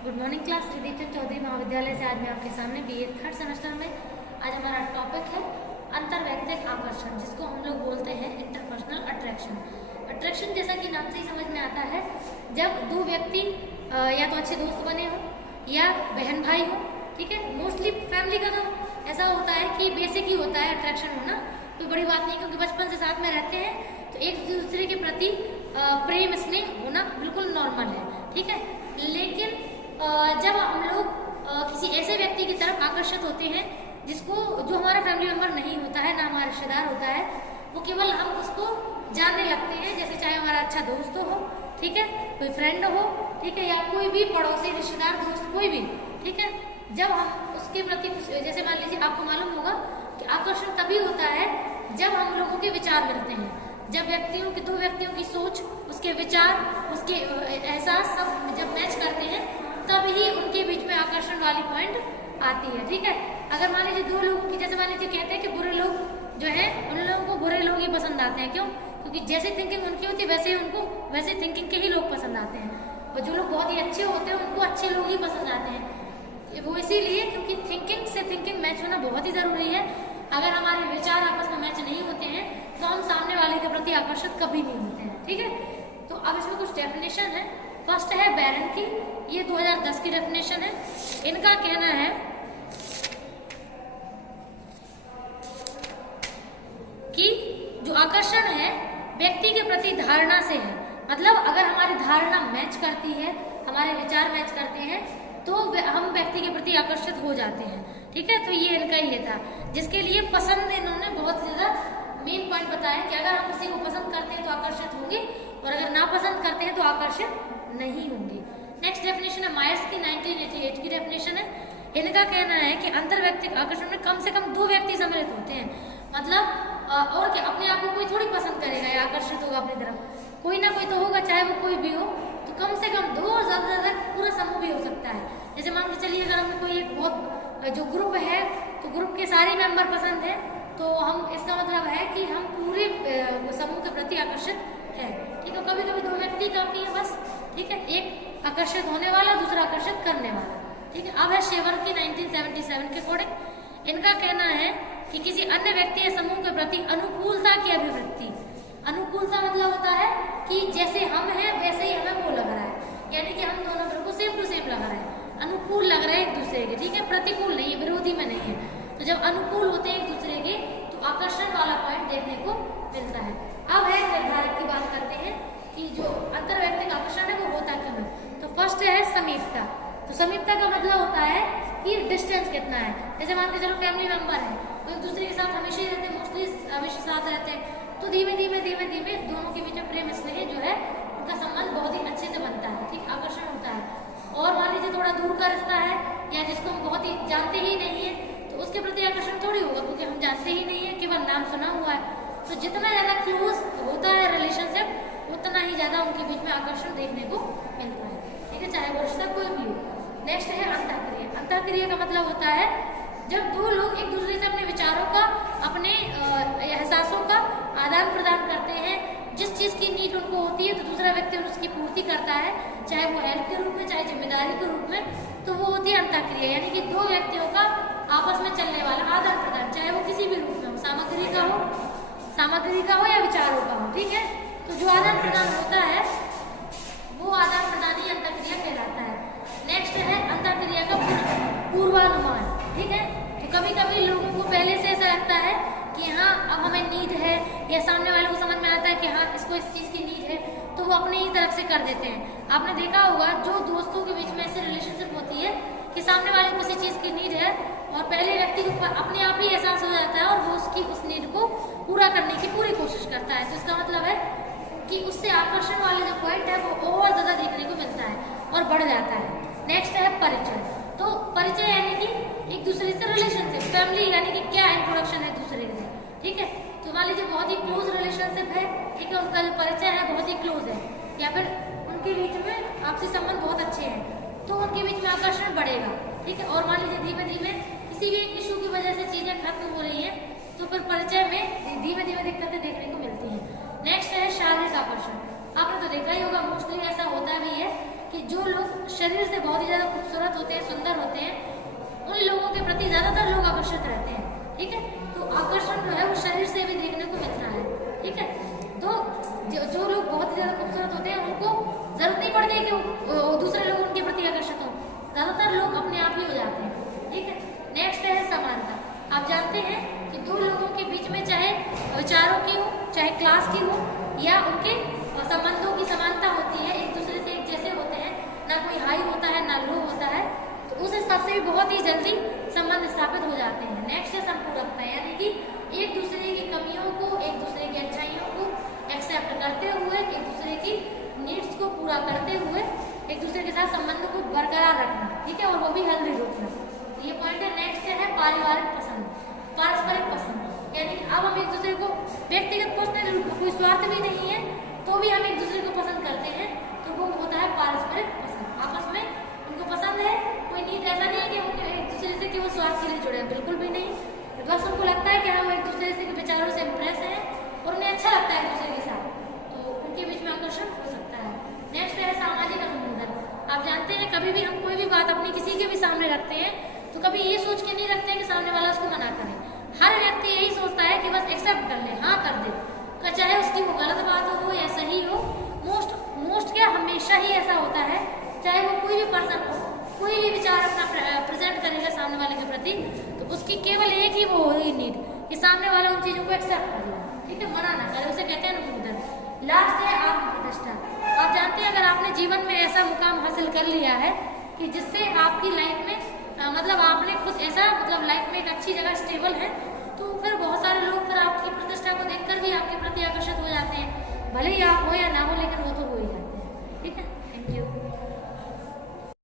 Good morning class. Tridip Chaudhary महाविद्यालय से आज मैं आपके सामने बीए थर्ड सेमेस्टर में आज हमारा टॉपिक है अंतर्वैयक्तिक आकर्षण, जिसको हम लोग बोलते हैं इंटरपर्सनल अट्रैक्शन। अट्रैक्शन जैसा कि नाम से ही समझ में आता है, जब दो व्यक्ति या तो अच्छे दोस्त बने हो या बहन भाई हो, ठीक है। मोस्टली फैमिली का तो ऐसा होता है कि बेसिक ही होता है अट्रैक्शन होना, कोई बड़ी बात नहीं, क्योंकि बचपन से साथ में रहते हैं तो एक दूसरे के प्रति प्रेम स्नेह होना बिल्कुल नॉर्मल है, ठीक है। लेकिन जब हम लोग किसी ऐसे व्यक्ति की तरफ आकर्षित होते हैं जो हमारा फैमिली मेंबर नहीं होता है, ना हमारा रिश्तेदार होता है, वो केवल हम उसको जानने लगते हैं, जैसे चाहे हमारा अच्छा दोस्त हो, ठीक है, कोई फ्रेंड हो, ठीक है, या कोई भी पड़ोसी रिश्तेदार दोस्त कोई भी, ठीक है। जब हम उसके प्रति, जैसे मान लीजिए आपको मालूम होगा कि आकर्षण तभी होता है जब हम लोगों के विचार मिलते हैं, जब दो व्यक्तियों की सोच, उसके विचार, उसके एहसास सब जब मैच करते हैं तब ही उनके बीच में आकर्षण वाली पॉइंट आती है, ठीक है। अगर मान लीजिए दो लोगों की, जैसे मान लीजिए कहते हैं कि बुरे लोग जो है उन लोगों को बुरे लोग ही पसंद आते हैं, क्यों? क्योंकि जैसे थिंकिंग उनकी होती है वैसे थिंकिंग के ही लोग पसंद आते हैं, और जो लोग बहुत ही अच्छे होते हैं उनको अच्छे लोग ही पसंद आते हैं। वो इसीलिए क्योंकि थिंकिंग से थिंकिंग मैच होना बहुत ही जरूरी है। अगर हमारे विचार आपस में मैच नहीं होते हैं तो हम सामने वाले के प्रति आकर्षित कभी नहीं होते हैं, ठीक है। तो अब इसमें कुछ डेफिनेशन है। फर्स्ट है बैरन की, ये 2010 की डेफिनेशन है। इनका कहना है कि जो आकर्षण है व्यक्ति के प्रति धारणा से है, मतलब अगर हमारी धारणा मैच करती है, हमारे विचार मैच करते हैं तो हम व्यक्ति के प्रति आकर्षित हो जाते हैं, ठीक है। तो ये इनका ही था, जिसके लिए पसंद इन्होंने बहुत ज्यादा मेन पॉइंट बताया कि अगर हम किसी को पसंद करते हैं तो आकर्षित होंगे, और अगर नापसंद करते हैं तो आकर्षित नहीं होंगे। नेक्स्ट डेफिनेशन है मायर्स की, 1988 की डेफिनेशन है। इनका कहना है कि अंतर्वैयक्तिक आकर्षण में कम से कम दो व्यक्ति सम्मिलित होते हैं, मतलब और क्या, अपने आप को कोई थोड़ी पसंद करेगा या आकर्षित होगा अपनी तरफ, कोई ना कोई तो होगा, चाहे वो कोई भी हो। तो कम से कम दो और ज्यादा पूरा समूह भी हो सकता है। जैसे मान के चलिए अगर हमें कोई एक बहुत जो ग्रुप है तो ग्रुप के सारे मेंबर पसंद है, तो हम, इसका मतलब है कि हम पूरे समूह के प्रति आकर्षित है, ठीक है। कभी कभी दो व्यक्ति काफी है बस, ठीक है, एक आकर्षित होने वाला, दूसरा आकर्षित करने वाला, ठीक है। अब है शेवर की 1977 के अकॉर्डिंग। इनका कहना है कि किसी अन्य व्यक्ति या समूह के प्रति अनुकूलता की अभिवृत्ति। अनुकूलता मतलब होता है कि जैसे हम हैं वैसे ही हमें वो लग रहा है, यानी कि हम दोनों बिल्कुल सेम टू सेम लग रहा है, अनुकूल लग रहा है एक दूसरे के, ठीक है, प्रतिकूल नहीं है, विरोधी में नहीं है। तो जब अनुकूल होते हैं एक दूसरे के तो आकर्षण वाला पॉइंट देखने को मिलता है। अब है निर्धारक की बात करते हैं कि जो अंतर्वैयक्तिक आकर्षण है वो होता क्यों है। तो फर्स्ट है समीपता। तो समीपता का मतलब होता है कि डिस्टेंस कितना है। जैसे मान के चलो फैमिली मेंबर है तो एक दूसरे के साथ हमेशा ही रहते हैं, मोस्टली हमेशा साथ रहते हैं, तो धीमे धीमे दोनों के बीच में प्रेम स्नेह जो है उनका संबंध बहुत ही अच्छे से बनता है, ठीक, आकर्षण होता है। और मान लीजिए थोड़ा दूर का रिश्ता है या जिसको हम बहुत ही जानते ही नहीं है तो उसके प्रति आकर्षण थोड़ी होगा, क्योंकि हम जानते ही नहीं है, केवल नाम सुना हुआ है। तो जितना ज्यादा क्लोज होता है रिलेशनशिप उतना ही ज्यादा उनके बीच में आकर्षण देखने को मिलता है, ठीक है, चाहे वो रिश्ता कोई भी हो। नेक्स्ट है अंतःक्रिया। अंतःक्रिया का मतलब होता है जब दो लोग एक दूसरे से अपने विचारों का, अपने एहसासों का आदान प्रदान करते हैं, जिस चीज की नीड उनको होती है तो दूसरा व्यक्ति उसकी पूर्ति करता है, चाहे वो हेल्प के रूप में चाहे जिम्मेदारी के रूप में, तो वो होती है अंतःक्रिया। यानी कि दो व्यक्तियों का आपस में चलने वाला आदान प्रदान, चाहे वो किसी भी रूप में हो, सामग्री का हो या विचारों का हो, ठीक है। तो जो आदान प्रदान होता है वो आदान प्रदान ही अंतःक्रिया कहलाता है। नेक्स्ट है अंतःक्रिया का पूर्वानुमान, ठीक है। तो कभी कभी लोगों को पहले से ऐसा लगता है कि हाँ अब हमें नीड है, या सामने वाले को समझ में आता है कि हाँ इसको इस चीज की नीड है, तो वो अपनी ही तरफ से कर देते हैं। आपने देखा होगा जो दोस्तों के बीच में ऐसी रिलेशनशिप होती है कि सामने वाले को किसी चीज की नीड है और पहले व्यक्ति को अपने आप ही एहसास हो जाता है और वो उसकी उस नीड को पूरा करने की पूरी कोशिश करता है। तो इसका मतलब है कि उससे आकर्षण वाला जो पॉइंट है वो और ज्यादा देखने को मिलता है और बढ़ जाता है। नेक्स्ट है परिचय। तो परिचय यानी कि एक दूसरे से रिलेशनशिप, फैमिली यानी कि क्या इंट्रोडक्शन है दूसरे से, ठीक है। तो मान लीजिए बहुत ही क्लोज रिलेशनशिप है, ठीक है, उनका जो परिचय है बहुत ही क्लोज है, या फिर उनके बीच में आपसी संबंध बहुत अच्छे हैं, तो उनके बीच में आकर्षण बढ़ेगा, ठीक है। और मान लीजिए धीमे धीमे किसी भी एक इशू की वजह से चीजें खत्म हो रही है तो फिर परिचय में धीमे धीमे दिक्कतें देखने को मिलती हैं। नेक्स्ट है शारीरिक आकर्षण। आपने तो देखा ही होगा, मोस्टली ऐसा होता भी है कि कि जो लोग शरीर से बहुत ही ज़्यादा खूबसूरत होते हैं, सुंदर होते हैं, उन लोगों के प्रति ज़्यादातर लोग आकर्षित रहते हैं। ठीक है, तो आकर्षण जो है वो शरीर से भी देखने को मिलता है। ठीक है, तो जो लोग बहुत ही ज़्यादा खूबसूरत होते हैं उनको जरूरत नहीं पड़ती कि वो दूसरे लोग उनके प्रति आकर्षित हों, ज़्यादातर लोग अपने आप ही हो जाते हैं। ठीक है, नेक्स्ट है समानता। आप जानते हैं कि दो लोगों के बीच में चाहे विचारों की हो, चाहे क्लास की हो, या उनके संबंधों की समानता होती है, एक दूसरे से एक जैसे होते हैं, ना कोई हाई होता है ना लो होता है, तो उस हिसाब से भी बहुत ही जल्दी संबंध स्थापित हो जाते हैं। नेक्स्ट है संपूरकता, यानी कि एक दूसरे की कमियों को, एक दूसरे की अच्छाइयों को एक्सेप्ट करते हुए, एक दूसरे की नीड्स को पूरा करते हुए एक दूसरे के साथ संबंध को बरकरार रखना। ठीक है, और वो भी हेल्दी रूप में। ये पॉइंट है। नेक्स्ट है पारिवारिक पसंद, पारस्परिक पसंद, यानी कि अब हम एक दूसरे को व्यक्तिगत पर्सनल कोई स्वार्थ भी नहीं है तो भी हम एक दूसरे को पसंद करते हैं, तो वो होता है पारस्परिक पसंद। आपस में उनको पसंद है, कोई नीड ऐसा नहीं है कि वो एक दूसरे से केवल स्वार्थ के लिए जुड़े हैं, बिल्कुल भी नहीं। बस उनको लगता है कि हम एक दूसरे से विचारों से इम्प्रेस हैं और उन्हें अच्छा लगता है एक दूसरे के साथ, तो उनके बीच में आकर्षण हो सकता है। नेक्स्ट है सामाजिक अनुमोदन। आप जानते हैं कभी भी हम कोई भी बात अपनी किसी के भी सामने रखते हैं तो कभी ये सोच के नहीं रखते हैं कि सामने वाला उसको मना करे। हर व्यक्ति यही सोचता है कि बस एक्सेप्ट कर ले, हाँ कर दे, चाहे उसकी वो गलत बात हो या सही हो। मोस्ट क्या हमेशा ही ऐसा होता है, चाहे वो कोई भी पर्सन हो, कोई भी विचार अपना प्रेजेंट करेगा सामने वाले के प्रति, तो उसकी केवल एक ही वो होगी नीड कि सामने वाला उन चीज़ों को एक्सेप्ट कर ले। ठीक है, मना ना करे, उसे कहते हैं अनुमोदन। लास्ट है आत्मप्रतिष्ठा। आप जानते हैं अगर आपने जीवन में ऐसा मुकाम हासिल कर लिया है कि जिससे आपकी लाइफ में मतलब आपने कुछ ऐसा मतलब लाइफ में एक अच्छी जगह स्टेबल है, तो फिर बहुत सारे लोग फिर आपकी प्रतिष्ठा को देखकर भी आपके प्रति आकर्षित हो जाते हैं, भले ही आप हो या ना हो, लेकिन वो तो हो ही जाते हैं। ठीक है।